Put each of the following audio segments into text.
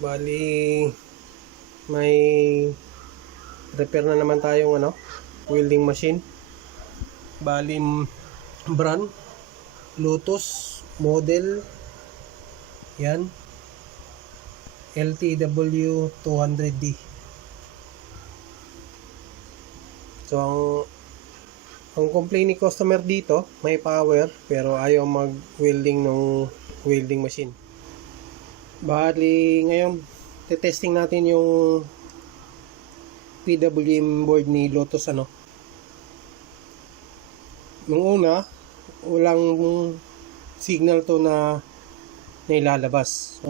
Bali, may repair na naman tayong welding machine. Bali, brand Lotus model yan, LTW 200D. So ang complaint ni customer dito, may power pero ayaw mag welding ng welding machine. Bali ngayon testing natin yung PWM board ni Lotus. Nung una, walang signal to na ilalabas. So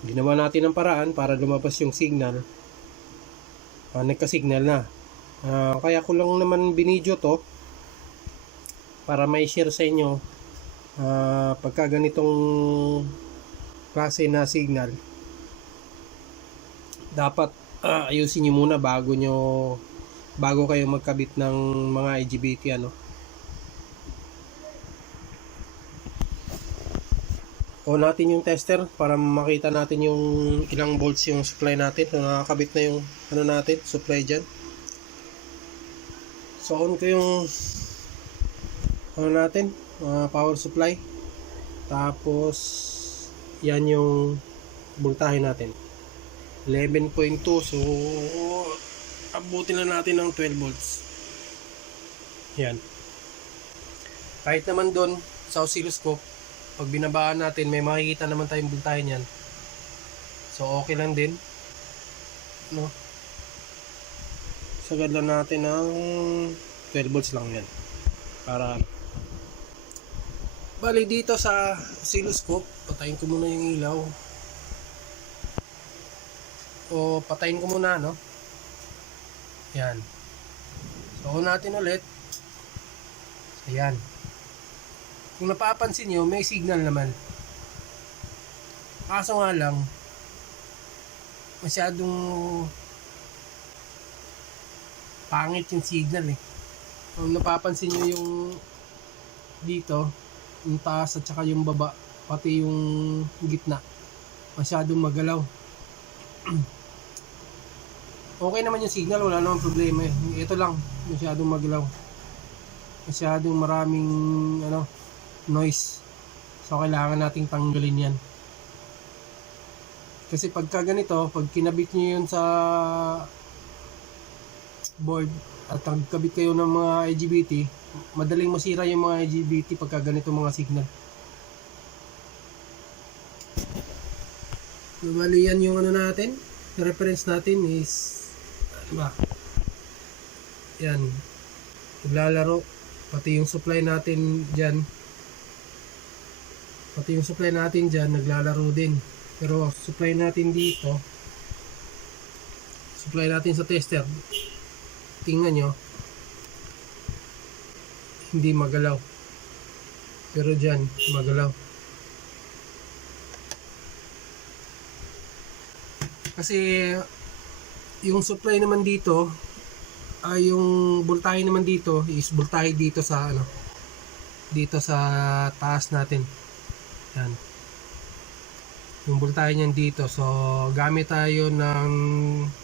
ginawa natin ng paraan para lumabas yung signal. Nagka-signal na. Kaya ko lang naman binidyo to para may share sa inyo pagka ganitong klase na signal, dapat ayusin nyo muna bago kayo magkabit ng mga IGBT. On natin yung tester para makita natin yung ilang volts yung supply natin. So nakakabit na yung natin, supply dyan. So on ko yung natin, power supply. Tapos yan yung voltahe natin, 11.2. So abutin na natin ng 12 volts. Yan. Kahit naman doon sa oscilloscope, pag binabaan natin, may makikita naman tayong voltahe niyan. So okay lang din, sagad lang natin ng 12 volts lang yan. Para bali dito sa oscilloscope, patayin ko muna yung ilaw. O patayin ko muna, yan. So on natin ulit. Ayan. Kung napapansin nyo, may signal naman. Kaso nga lang, masyadong pangit yung signal eh. Kung napapansin nyo yung dito, yung taas at saka yung baba, pati yung gitna, masyadong magalaw. Okay naman yung signal, wala namang problema eh. Ito lang, masyadong magalaw. Masyadong maraming noise. So kailangan nating tanggalin yan. Kasi pagka ganito, pag kinabit nyo yun sa board at nagkabit kayo ng mga IGBT, madaling masira yung mga IGBT pagka ganito mga signal. Bali yan yung natin, reference natin is yan, naglalaro. Pati yung supply natin dyan, naglalaro din. Pero supply natin dito, supply natin sa tester, tingnan nyo, hindi magalaw. Pero dyan, magalaw. Kasi yung supply naman dito, yung voltahe naman dito is voltahe dito sa dito sa taas natin. Yan. Yung voltahe niyan dito. So gamit tayo ng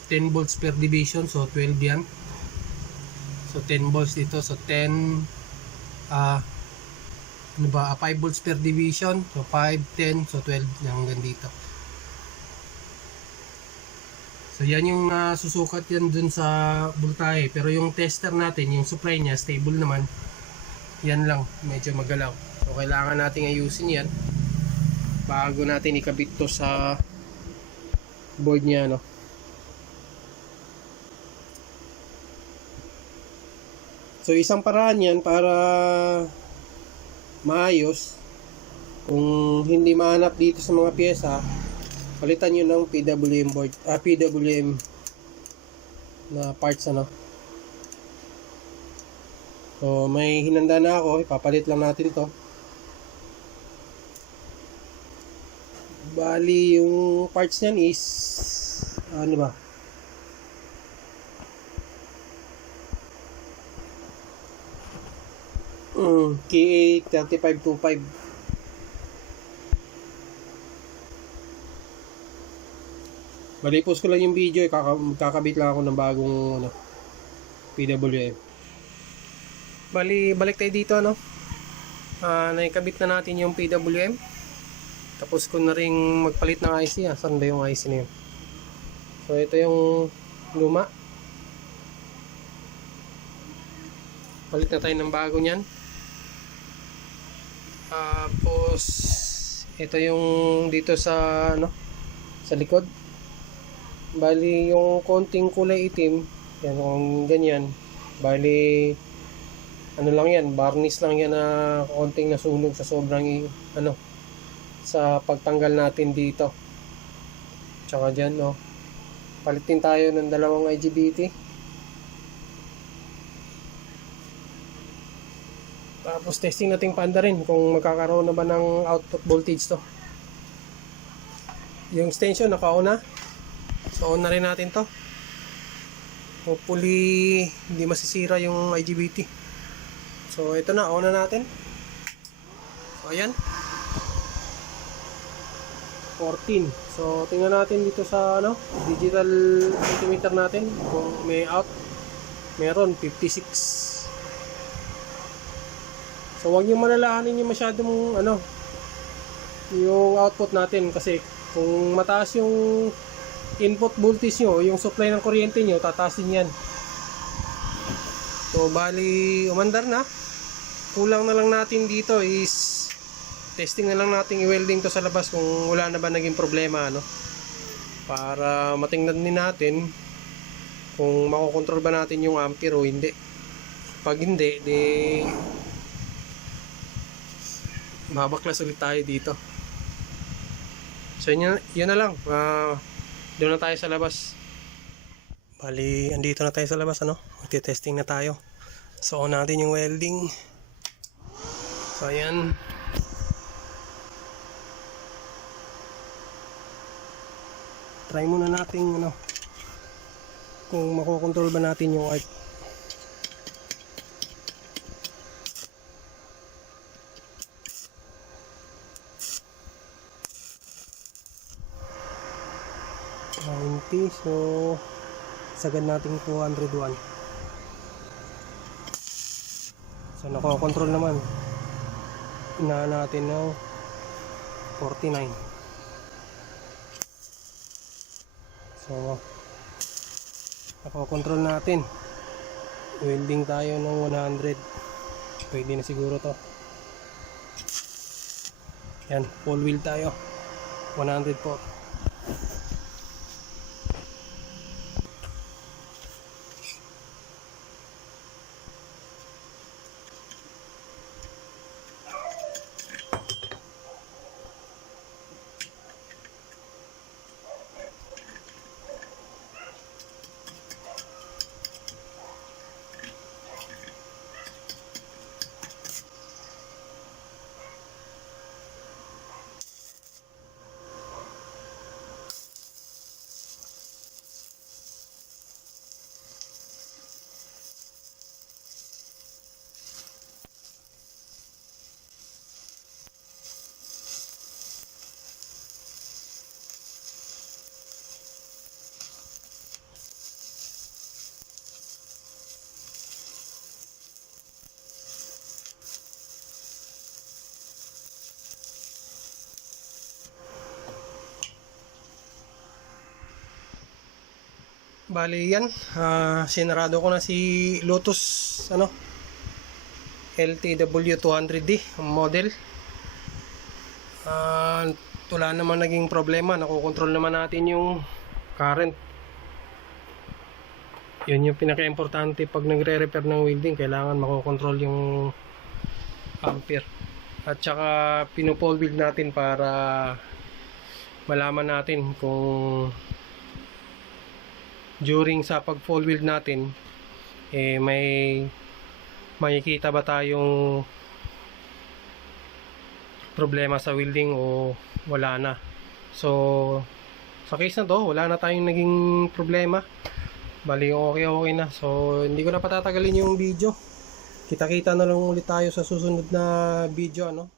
10 volts per division. So 12 yan. So 10 volts dito. So 10 5 volts per division. So 5, 10, so 12 hanggang dito. So yan yung susukat yan dun sa voltahe. Pero yung tester natin, yung supply niya, stable naman. Yan lang, medyo magalaw. So kailangan nating ayusin yan bago natin ikabit to sa board niya. So isang paraan yan para maayos. Kung hindi mahanap dito sa mga pyesa, palitan nyo ng PWM board, PWM na parts. So may hinanda na ako, ipapalit lang natin to. Bali yung parts niyan is KA 3525. Bali-post ko lang yung video, kakabit lang ako ng bagong ano, PWM. Bali, balik tayo dito, ano. Naikabit na natin yung PWM. Tapos ko na rin magpalit ng IC. Saan ba yung IC na yun? So ito yung luma. Palit na tayo ng bago niyan. Tapos ito yung dito sa ano, sa likod. Bali yung konting kulay itim, yan kung ganyan. Bali ano lang yan, varnish lang yan na konting nasunog sa sobrang ano, sa pagtanggal natin dito. Tsaka dyan, no, palitin tayo ng dalawang IGBT. Tapos testing natin panda rin kung magkakaroon na ba ng output voltage to. Yung extension naka-on na, so on na rin natin to. Hopefully hindi masisira yung IGBT. So ito na, on na natin. So ayan, 14. So tingnan natin dito sa ano, digital multimeter natin kung may out. Meron 56. So wag niyo malalaanin yung masyadong ano, yung output natin, kasi kung mataas yung input voltage nyo, yung supply ng kuryente nyo, tataasin yan. So bali umandar na. Kulang na lang natin dito is testing na lang natin i-welding to sa labas kung wala na ba naging problema, ano, para matingnan din natin kung makokontrol ba natin yung ampere o hindi. Pag hindi, di mabaklas ulit tayo dito. So yun na lang. Doon na tayo sa labas. Bali andito na tayo sa labas, ano, magte-testing na tayo. So on natin yung welding. So ayan, try muna natin ano, kung makokontrol ba natin yung arc. So sagad natin 201. So nakokontrol naman. Inahan natin ng 49. So nakokontrol natin. Welding tayo ng 100. Pwede na siguro to. Yan, full wheel tayo 100 po. Bali yan, sinarado ko na si Lotus ano, LTW 200D ang model. Wala naman naging problema, nakokontrol naman natin yung current. Yun yung pinaka-importante pag nagre-repair ng welding, kailangan makokontrol yung ampere. At saka pinupole weld natin para malaman natin kung during sa pag full weld natin may makikita ba tayong problema sa welding o wala na. So sa case na to, wala na tayong naging problema. Bali okay na. So hindi ko na patatagalin yung video. Kita-kita na lang ulit tayo sa susunod na video, ano.